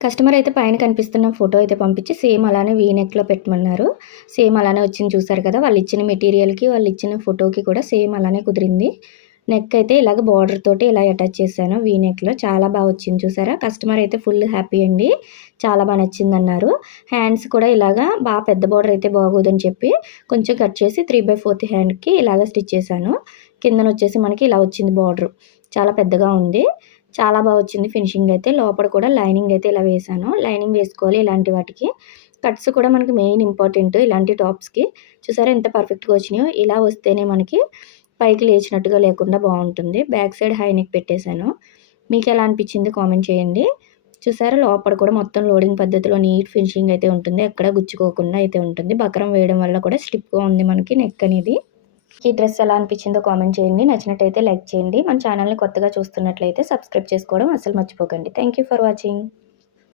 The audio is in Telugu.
కస్టమర్ అయితే పైన కనిపిస్తున్న ఫోటో అయితే పంపించి సేమ్ అలానే వీ నెక్లో పెట్టమన్నారు. సేమ్ అలానే వచ్చింది చూసారు కదా వాళ్ళు ఇచ్చిన మెటీరియల్కి వాళ్ళు ఇచ్చిన ఫోటోకి కూడా సేమ్ అలానే కుదిరింది. నెక్ అయితే ఇలాగ బార్డర్ తోటి ఇలా అటాచ్ చేశాను వీ నెక్లో చాలా బాగా వచ్చింది చూసారా? కస్టమర్ అయితే ఫుల్ హ్యాపీ అండి. చాలా బాగా నచ్చింది అన్నారు. హ్యాండ్స్ కూడా ఇలాగా బాగా పెద్ద బార్డర్ అయితే బాగోదని చెప్పి కొంచెం కట్ చేసి త్రీ బై ఫోర్త్ హ్యాండ్కి ఇలాగ స్టిచ్ చేశాను. కిందన వచ్చేసి మనకి ఇలా వచ్చింది బార్డర్ చాలా పెద్దగా ఉంది. చాలా బాగా వచ్చింది ఫినిషింగ్ అయితే. లోపల కూడా లైనింగ్ అయితే ఇలా వేసాను లైనింగ్ వేసుకోవాలి ఇలాంటి వాటికి. కట్స్ కూడా మనకి మెయిన్ ఇంపార్టెంట్ ఇలాంటి టాప్స్కి చూసారా ఎంత పర్ఫెక్ట్గా వచ్చినాయో. ఇలా వస్తేనే మనకి పైకి లేచినట్టుగా లేకుండా బాగుంటుంది. బ్యాక్ సైడ్ హై నెక్ పెట్టేశాను. మీకు ఎలా అనిపించింది కామెంట్ చేయండి. చూసారా లోపల కూడా మొత్తం లోడింగ్ పద్ధతిలో నీట్ ఫినిషింగ్ అయితే ఉంటుంది. ఎక్కడ గుచ్చుకోకుండా అయితే ఉంటుంది. బకరం వేయడం వల్ల కూడా స్టిప్గా ఉంది మనకి నెక్ అనేది. ఈ డ్రెస్ ఎలా అనిపించిందో కామెంట్ చేయండి. నచ్చినట్టయితే లైక్ చేయండి. మన ఛానల్ని కొత్తగా చూస్తున్నట్లయితే సబ్స్క్రైబ్ చేసుకోవడం అసలు మర్చిపోకండి. Thank for watching.